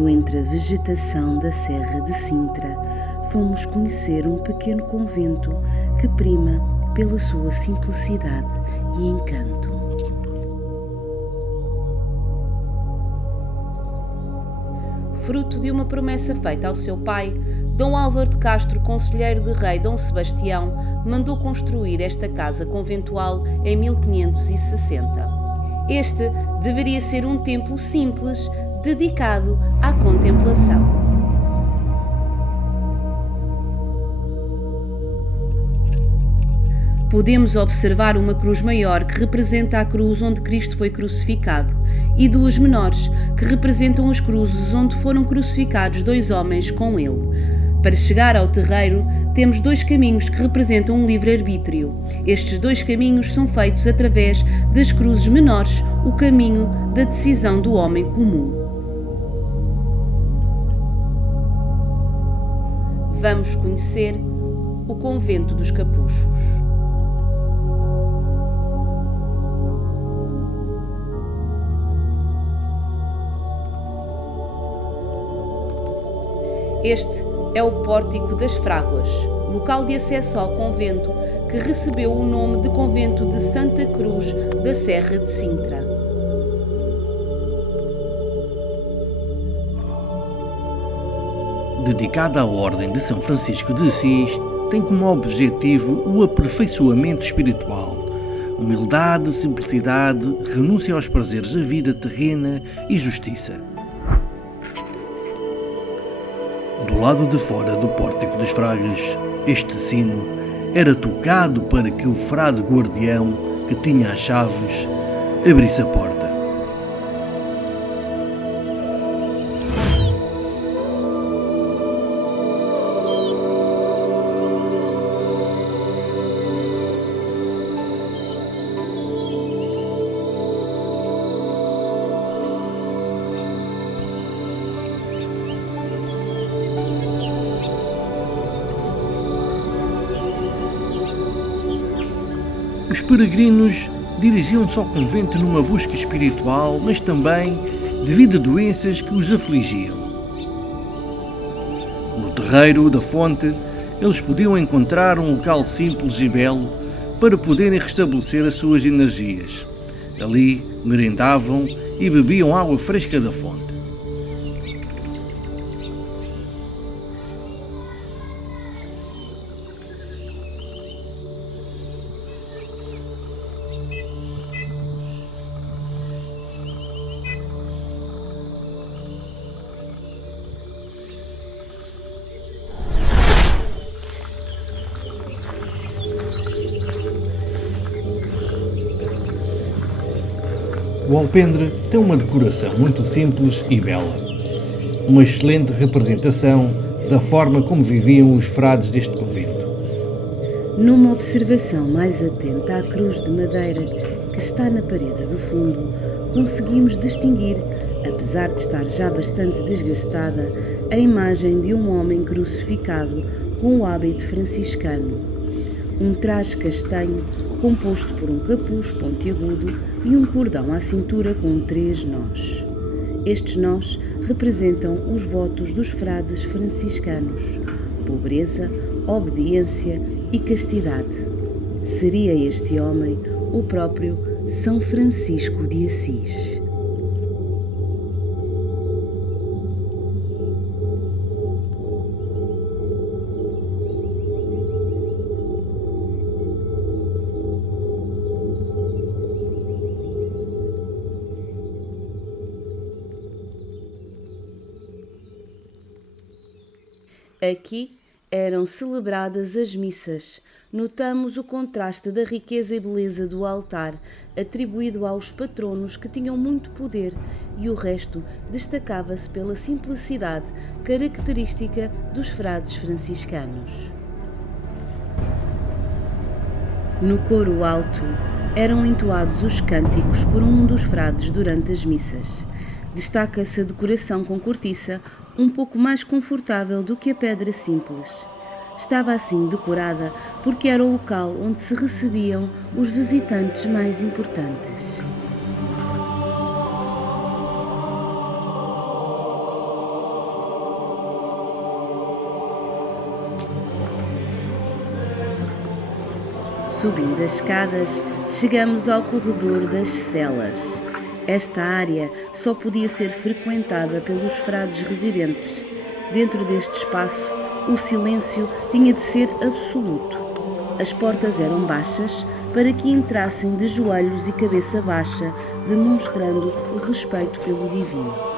Perdido entre a vegetação da Serra de Sintra, fomos conhecer um pequeno convento que prima pela sua simplicidade e encanto. Fruto de uma promessa feita ao seu pai, Dom Álvaro de Castro, conselheiro de rei Dom Sebastião, mandou construir esta casa conventual em 1560. Este deveria ser um templo simples, dedicado à contemplação. Podemos observar uma cruz maior que representa a cruz onde Cristo foi crucificado e duas menores que representam as cruzes onde foram crucificados dois homens com ele. Para chegar ao terreiro, temos dois caminhos que representam um livre-arbítrio. Estes dois caminhos são feitos através das cruzes menores, o caminho da decisão do homem comum. Vamos conhecer o Convento dos Capuchos. Este é o Pórtico das Fráguas, local de acesso ao convento que recebeu o nome de Convento de Santa Cruz da Serra de Sintra. Dedicada à Ordem de São Francisco de Assis, tem como objetivo o aperfeiçoamento espiritual, humildade, simplicidade, renúncia aos prazeres da vida terrena e justiça. Do lado de fora do Pórtico das Fragas, este sino era tocado para que o frade guardião, que tinha as chaves, abrisse a porta. Os peregrinos dirigiam-se ao convento numa busca espiritual, mas também devido a doenças que os afligiam. No terreiro da fonte, eles podiam encontrar um local simples e belo para poderem restabelecer as suas energias. Ali merendavam e bebiam água fresca da fonte. O alpendre tem uma decoração muito simples e bela. Uma excelente representação da forma como viviam os frades deste convento. Numa observação mais atenta à cruz de madeira que está na parede do fundo, conseguimos distinguir, apesar de estar já bastante desgastada, a imagem de um homem crucificado com o hábito franciscano. Um traje castanho composto por um capuz pontiagudo e um cordão à cintura com 3 nós. Estes nós representam os votos dos frades franciscanos: pobreza, obediência e castidade. Seria este homem o próprio São Francisco de Assis. Aqui eram celebradas as missas. Notamos o contraste da riqueza e beleza do altar, atribuído aos patronos que tinham muito poder, e o resto destacava-se pela simplicidade característica dos frades franciscanos. No coro alto eram entoados os cânticos por um dos frades durante as missas. Destaca-se a decoração com cortiça, um pouco mais confortável do que a pedra simples. Estava assim decorada porque era o local onde se recebiam os visitantes mais importantes. Subindo as escadas, chegamos ao corredor das celas. Esta área só podia ser frequentada pelos frades residentes. Dentro deste espaço, o silêncio tinha de ser absoluto. As portas eram baixas para que entrassem de joelhos e cabeça baixa, demonstrando o respeito pelo divino.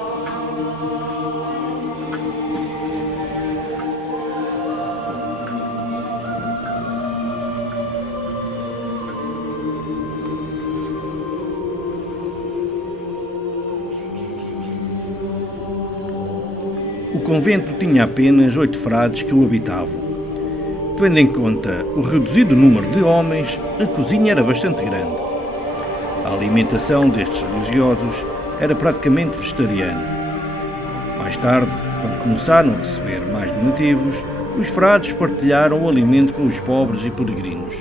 O convento tinha apenas 8 frades que o habitavam. Tendo em conta o reduzido número de homens, a cozinha era bastante grande. A alimentação destes religiosos era praticamente vegetariana. Mais tarde, quando começaram a receber mais donativos, os frades partilharam o alimento com os pobres e peregrinos.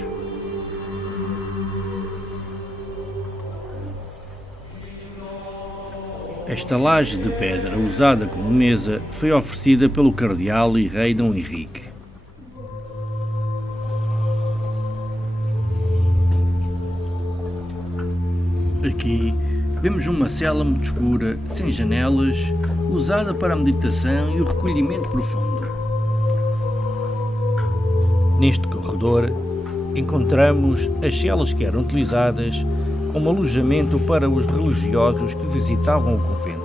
Esta laje de pedra usada como mesa foi oferecida pelo cardeal e rei Dom Henrique. Aqui vemos uma cela muito escura, sem janelas, usada para a meditação e o recolhimento profundo. Neste corredor encontramos as celas que eram utilizadas como alojamento para os religiosos que visitavam o convento.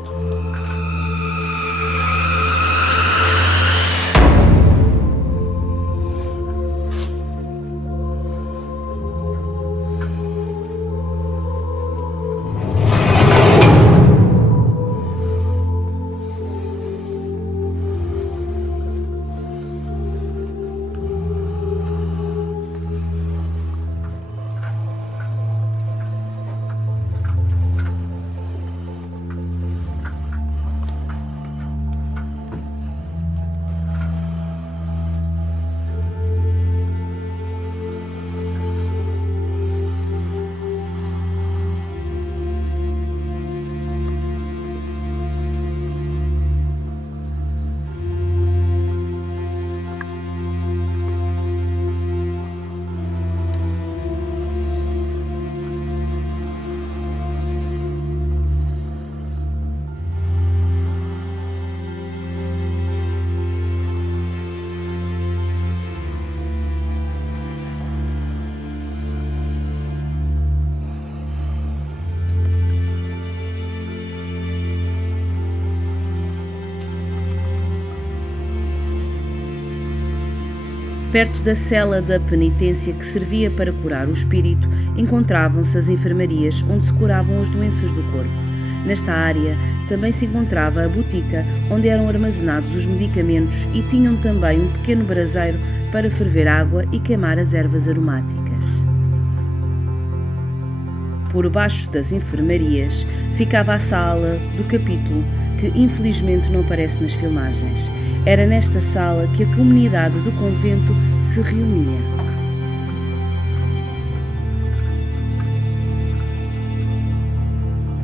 Perto da cela da penitência que servia para curar o espírito, encontravam-se as enfermarias onde se curavam as doenças do corpo. Nesta área também se encontrava a botica, onde eram armazenados os medicamentos e tinham também um pequeno braseiro para ferver água e queimar as ervas aromáticas. Por baixo das enfermarias ficava a sala do capítulo, que infelizmente não aparece nas filmagens. Era nesta sala que a comunidade do convento se reunia.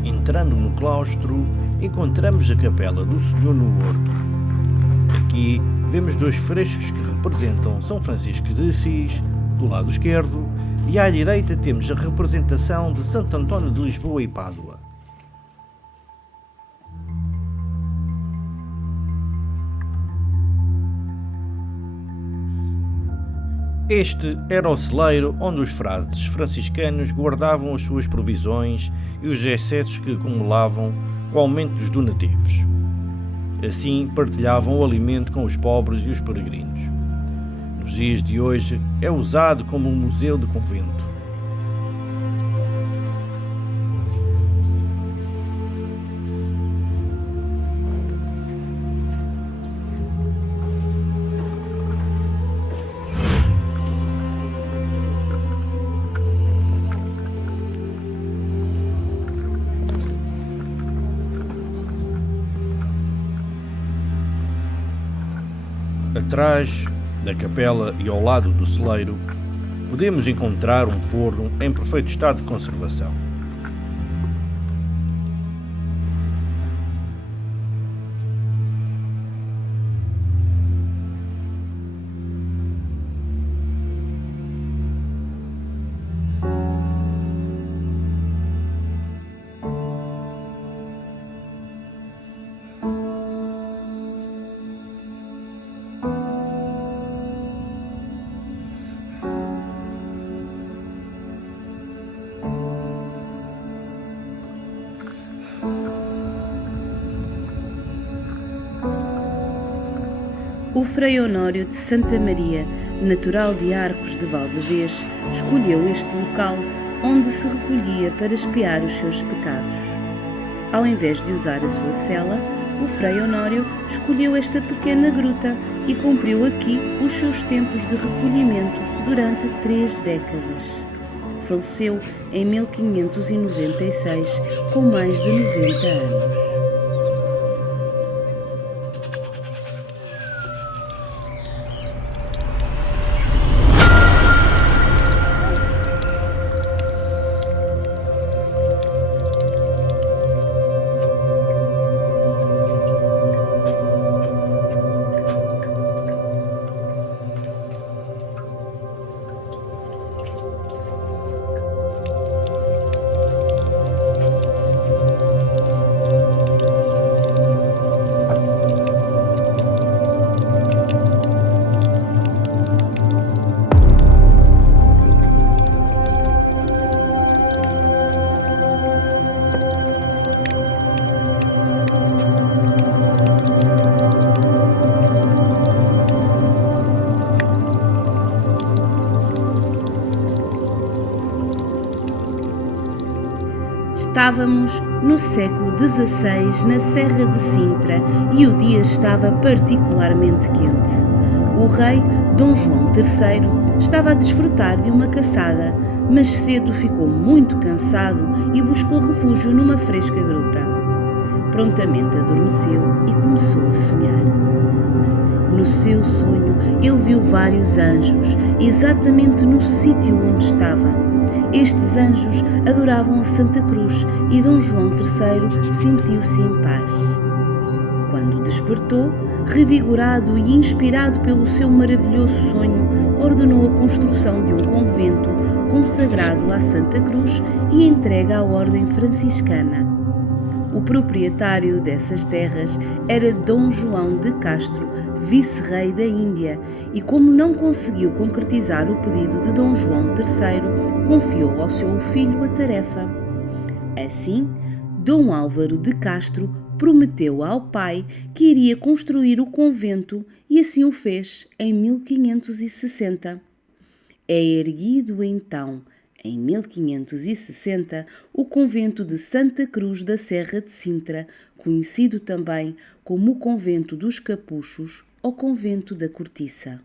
Entrando no claustro, encontramos a capela do Senhor no Horto. Aqui vemos 2 frescos que representam São Francisco de Assis, do lado esquerdo, e à direita temos a representação de Santo António de Lisboa e Pádua. Este era o celeiro onde os frades franciscanos guardavam as suas provisões e os excessos que acumulavam com o aumento dos donativos. Assim, partilhavam o alimento com os pobres e os peregrinos. Nos dias de hoje, é usado como um museu de convento. Atrás da capela e ao lado do celeiro, podemos encontrar um forno em perfeito estado de conservação. O Frei Honório de Santa Maria, natural de Arcos de Valdevez, escolheu este local onde se recolhia para expiar os seus pecados. Ao invés de usar a sua cela, o Frei Honório escolheu esta pequena gruta e cumpriu aqui os seus tempos de recolhimento durante 3 décadas. Faleceu em 1596, com mais de 90 anos. Estávamos no século XVI na Serra de Sintra e o dia estava particularmente quente. O rei Dom João III estava a desfrutar de uma caçada, mas cedo ficou muito cansado e buscou refúgio numa fresca gruta. Prontamente adormeceu e começou a sonhar. No seu sonho, ele viu vários anjos, exatamente no sítio onde estava. Estes anjos adoravam a Santa Cruz e Dom João III sentiu-se em paz. Quando despertou, revigorado e inspirado pelo seu maravilhoso sonho, ordenou a construção de um convento consagrado à Santa Cruz e entregue à Ordem Franciscana. O proprietário dessas terras era Dom João de Castro, vice-rei da Índia, e como não conseguiu concretizar o pedido de Dom João III, confiou ao seu filho a tarefa. Assim, Dom Álvaro de Castro prometeu ao pai que iria construir o convento e assim o fez em 1560. É erguido então, em 1560, o convento de Santa Cruz da Serra de Sintra, conhecido também como o Convento dos Capuchos ou Convento da Cortiça.